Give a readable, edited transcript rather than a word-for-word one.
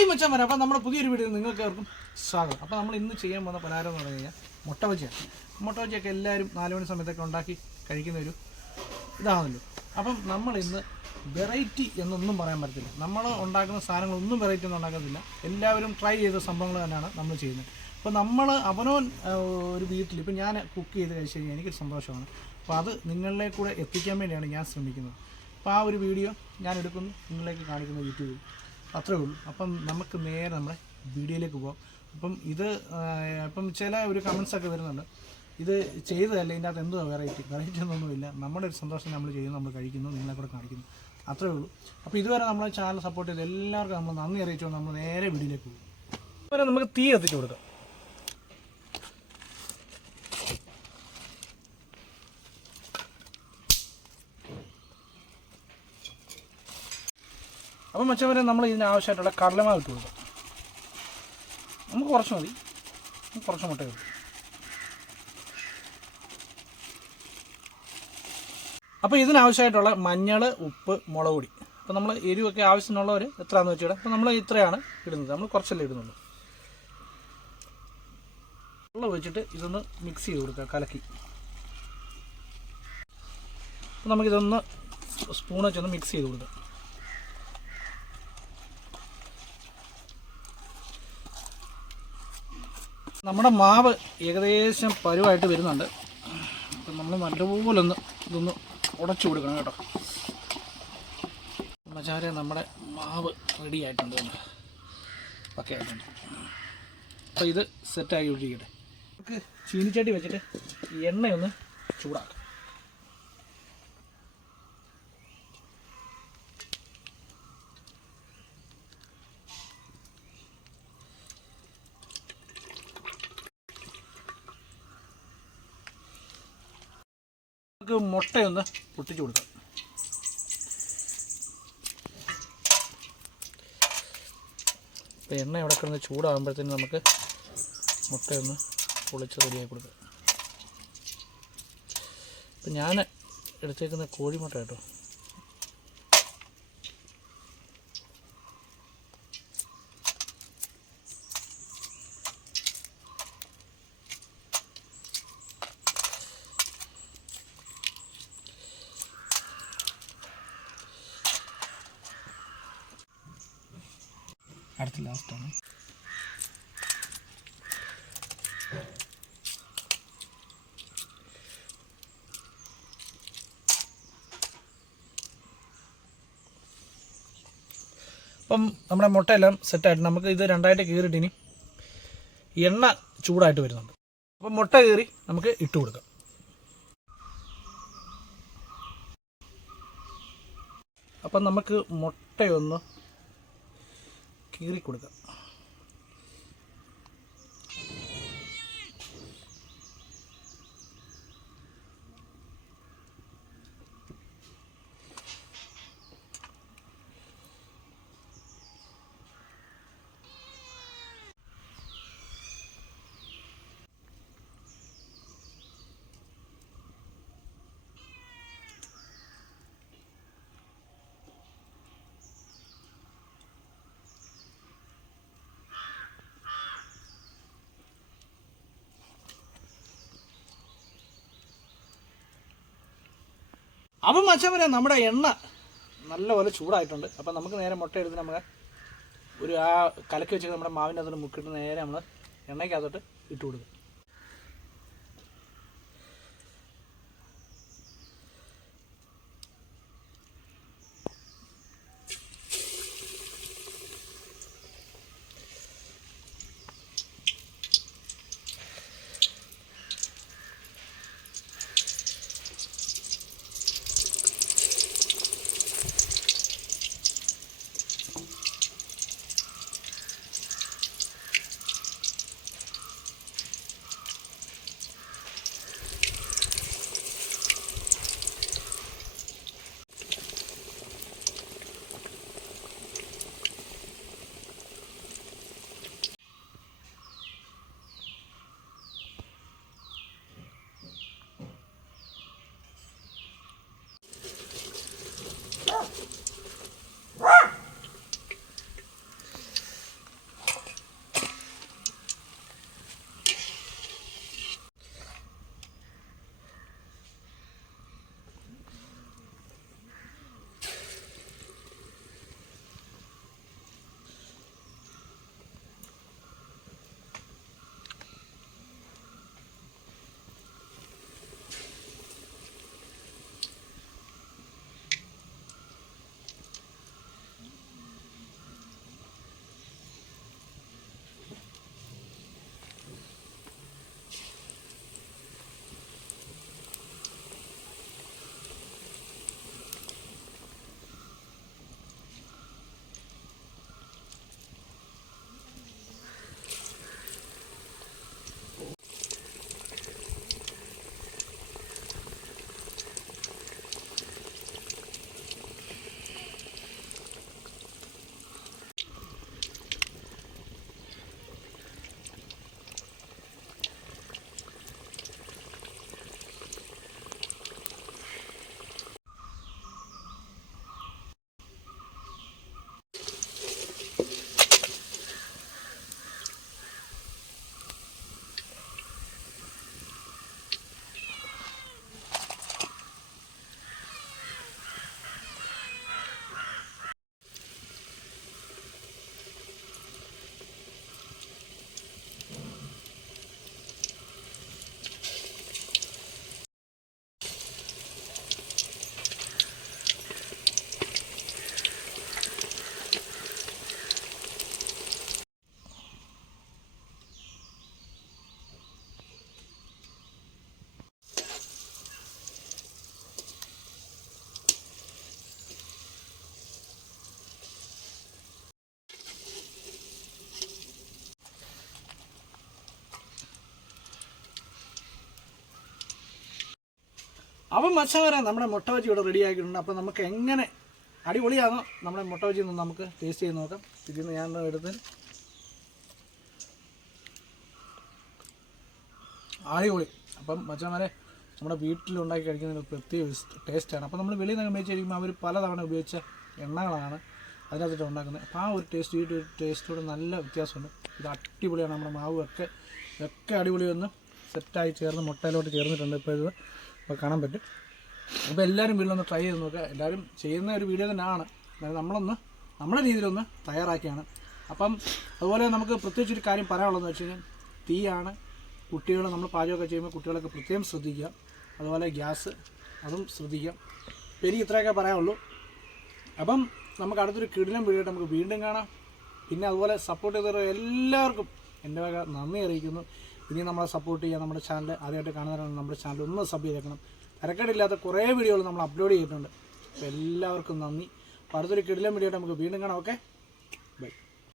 Hi മച്ചാന്മാരെ, അപ്പോൾ നമ്മുടെ പുതിയൊരു വീഡിയോ നിങ്ങൾക്ക് ഏവർക്കും സ്വാഗതം. അപ്പോൾ നമ്മൾ ഇന്ന് ചെയ്യാൻ പോകുന്ന പലഹാരം എന്ന് പറഞ്ഞു കഴിഞ്ഞാൽ മുട്ട ബജിയാണ്. മുട്ട ബജിയൊക്കെ എല്ലാവരും 4 മണി സമയത്തൊക്കെ ഉണ്ടാക്കി കഴിക്കുന്ന ഒരു ഇതാണല്ലോ. അപ്പം നമ്മൾ ഇന്ന് വെറൈറ്റി എന്നൊന്നും പറയാൻ പറ്റത്തില്ല. നമ്മൾ ഉണ്ടാക്കുന്ന സാധനങ്ങളൊന്നും വെറൈറ്റി ഒന്നും ഉണ്ടാക്കത്തില്ല. എല്ലാവരും ട്രൈ ചെയ്ത സംഭവങ്ങൾ തന്നെയാണ് നമ്മൾ ചെയ്യുന്നത്. അപ്പോൾ നമ്മൾ അവനവൻ ഒരു വീട്ടിൽ ഇപ്പം ഞാൻ കുക്ക് ചെയ്ത് കഴിച്ച് കഴിഞ്ഞാൽ എനിക്കൊരു സന്തോഷമാണ്. അപ്പോൾ അത് നിങ്ങളിലെ കൂടെ എത്തിക്കാൻ വേണ്ടിയാണ് ഞാൻ ശ്രമിക്കുന്നത്. അപ്പോൾ ആ ഒരു വീഡിയോ ഞാൻ എടുക്കുന്നു, നിങ്ങളിലേക്ക് കാണിക്കുന്നു യൂട്യൂബിൽ, അത്രേ ഉള്ളൂ. അപ്പം നമുക്ക് നേരെ നമ്മുടെ വീഡിയോയിലേക്ക് പോകാം. അപ്പം ഇത് ഇപ്പം ചില ഒരു കമൻസൊക്കെ വരുന്നുണ്ട്, ഇത് ചെയ്തതല്ല, ഇതിൻ്റെ അകത്ത് എന്തോ വെറൈറ്റി ഒന്നുമില്ല. നമ്മുടെ ഒരു സന്തോഷം നമ്മൾ ചെയ്യുന്നു, നമ്മൾ കഴിക്കുന്നു, നിങ്ങളെ കൂടെ കാണിക്കുന്നു, അത്രേ ഉള്ളൂ. അപ്പോൾ ഇതുവരെ നമ്മളെ ചാനൽ സപ്പോർട്ട് ചെയ്ത് എല്ലാവർക്കും നമ്മൾ നന്ദി അറിയിച്ചുകൊണ്ട് നമ്മൾ നേരെ വീഡിയോയിലേക്ക് പോകും. അതുവരെ നമുക്ക് തീ കത്തിച്ച് കൊടുക്കാം. അപ്പം മച്ചവരെ നമ്മൾ ഇതിന് ആവശ്യമായിട്ടുള്ള കടലമാവ് ഇട്ട് കൊടുക്കാം. നമുക്ക് കുറച്ച് മതി, കുറച്ച് മുട്ട കിട്ടും. അപ്പോൾ ഇതിനാവശ്യമായിട്ടുള്ള മഞ്ഞൾ, ഉപ്പ്, മുളക് പൊടി. അപ്പോൾ നമ്മൾ എരിവൊക്കെ ആവശ്യത്തിനുള്ളവർ എത്രയാണെന്ന് വെച്ചിടാം. അപ്പോൾ നമ്മൾ ഇത്രയാണ് ഇടുന്നത്, നമ്മൾ കുറച്ചല്ലേ ഇടുന്നുള്ളൂ. വെള്ളം ഒഴിച്ചിട്ട് ഇതൊന്ന് മിക്സ് ചെയ്ത് കൊടുക്കുക, കലക്കി. അപ്പോൾ നമുക്കിതൊന്ന് സ്പൂൺ വെച്ചൊന്ന് മിക്സ് ചെയ്ത് കൊടുക്കാം. നമ്മുടെ മാവ് ഏകദേശം പരുവായിട്ട് വരുന്നുണ്ട്. അപ്പം നമ്മൾ നല്ലപോലെ ഇതൊന്ന് ഉടച്ചു കൊടുക്കണം കേട്ടോ. മച്ചാരെ, നമ്മുടെ മാവ് റെഡി ആയിട്ടുണ്ട്, ഒക്കെ ആയിട്ടുണ്ട്. അപ്പോൾ ഇത് സെറ്റാക്കി ഒഴിക്കട്ടെ. നമുക്ക് ചീനിച്ചട്ടി വെച്ചിട്ട് എണ്ണയൊന്ന് ചൂടാക്കാം. നമുക്ക് മുട്ടയൊന്ന് പൊട്ടിച്ചു കൊടുക്കാം. അപ്പോൾ എണ്ണ ഇവിടെ കിടന്ന് ചൂടാകുമ്പോഴത്തേനും നമുക്ക് മുട്ടയൊന്ന് പൊളിച്ച് റെഡിയാക്കി കൊടുക്കാം. അപ്പം ഞാൻ എടുത്തേക്കുന്ന കോഴിമുട്ട കേട്ടോ. അടുത്ത ലാസ്റ്റാണ്. അപ്പം നമ്മുടെ മുട്ടയെല്ലാം സെറ്റായിട്ട് നമുക്ക് ഇത് രണ്ടായിട്ട് കീറിയിട്ട് ഇനി എണ്ണ ചൂടായിട്ട് വരുന്നുണ്ട്. അപ്പം മുട്ട കീറി നമുക്ക് ഇട്ട് കൊടുക്കാം. അപ്പം നമുക്ക് മുട്ടയൊന്ന് കീറി കൊടുക്കാം. അപ്പം മച്ചാൻ നമ്മുടെ എണ്ണ നല്ലപോലെ ചൂടായിട്ടുണ്ട്. അപ്പം നമുക്ക് നേരെ മുട്ട എടുത്ത് നമ്മൾ ഒരു ആ കലക്കി വെച്ച് നമ്മുടെ മാവിൻ്റെ അകത്തോട്ട് മുക്കിയിട്ട് നേരെ നമ്മൾ എണ്ണയ്ക്കകത്തോട്ട് ഇട്ട് കൊടുക്കും. അപ്പം മച്ചാൻ നമ്മുടെ മുട്ട ബജി ഇവിടെ റെഡി ആക്കിയിട്ടുണ്ട്. അപ്പോൾ നമുക്ക് എങ്ങനെ അടിപൊളിയാണോ നമ്മുടെ മുട്ട ബജി ഒന്ന് നമുക്ക് ടേസ്റ്റ് ചെയ്ത് നോക്കാം. ഇതിന്ന് ഞാൻ എടുത്ത് അടിപൊളി. അപ്പം മച്ചാന്മാരെ നമ്മുടെ വീട്ടിലുണ്ടാക്കി കഴിക്കുന്നതിന് പ്രത്യേക ടേസ്റ്റാണ്. അപ്പോൾ നമ്മൾ വെളിയിൽ നിന്ന് മേടിച്ച് കഴിക്കുമ്പോൾ അവർ പലതവണ ഉപയോഗിച്ച എണ്ണകളാണ് അതിനകത്തിട്ട് ഉണ്ടാക്കുന്നത്. അപ്പോൾ ആ ഒരു ടേസ്റ്റ് ഈ ഒരു ടേസ്റ്റോട് നല്ല വ്യത്യാസമുണ്ട്. ഇത് അടിപൊളിയാണ്. നമ്മുടെ മാവൊക്കെ അടിപൊളി ഒന്ന് സെറ്റായി ചേർന്ന് മുട്ടയിലോട്ട് ചേർന്നിട്ടുണ്ട്. ഇപ്പോൾ കാണാൻ പറ്റും. അപ്പോൾ എല്ലാവരും വീട്ടിലൊന്ന് ട്രൈ ചെയ്ത് നോക്കുക. എല്ലാവരും ചെയ്യുന്ന ഒരു വീഡിയോ തന്നെയാണ്. നമ്മളൊന്ന് നമ്മുടെ രീതിയിലൊന്ന് തയ്യാറാക്കിയാണ്. അപ്പം അതുപോലെ നമുക്ക് പ്രത്യേകിച്ചൊരു കാര്യം പറയാനുള്ളതെന്ന് വെച്ച് കഴിഞ്ഞാൽ തീയാണ്. കുട്ടികൾ നമ്മൾ പാചകമൊക്കെ ചെയ്യുമ്പോൾ കുട്ടികളൊക്കെ പ്രത്യേകം ശ്രദ്ധിക്കുക. അതുപോലെ ഗ്യാസ് അതും ശ്രദ്ധിക്കുക. എനിക്ക് ഇത്രയൊക്കെ പറയാനുള്ളൂ. അപ്പം നമുക്ക് അടുത്തൊരു കിടിലം വീഡിയോ നമുക്ക് വീണ്ടും കാണാം. പിന്നെ അതുപോലെ സപ്പോർട്ട് ചെയ്ത എല്ലാവർക്കും എൻ്റെ വക നന്ദി അറിയിക്കുന്നു. ഇനി നമ്മളെ സപ്പോർട്ട് ചെയ്യുക. നമ്മുടെ ചാനൽ ആദ്യമായിട്ട് കാണുന്നവരാണ് നമ്മുടെ ചാനൽ ഒന്ന് സബ് ചെയ്തേക്കണം. തിരക്കേടില്ലാത്ത കുറേ വീഡിയോകൾ നമ്മൾ അപ്ലോഡ് ചെയ്തിട്ടുണ്ട്. അപ്പോൾ എല്ലാവർക്കും നന്ദി. അപ്പോൾ അടുത്തൊരു കിടിലം വീഡിയോ നമുക്ക് വീണ്ടും കാണാം. ഓക്കെ.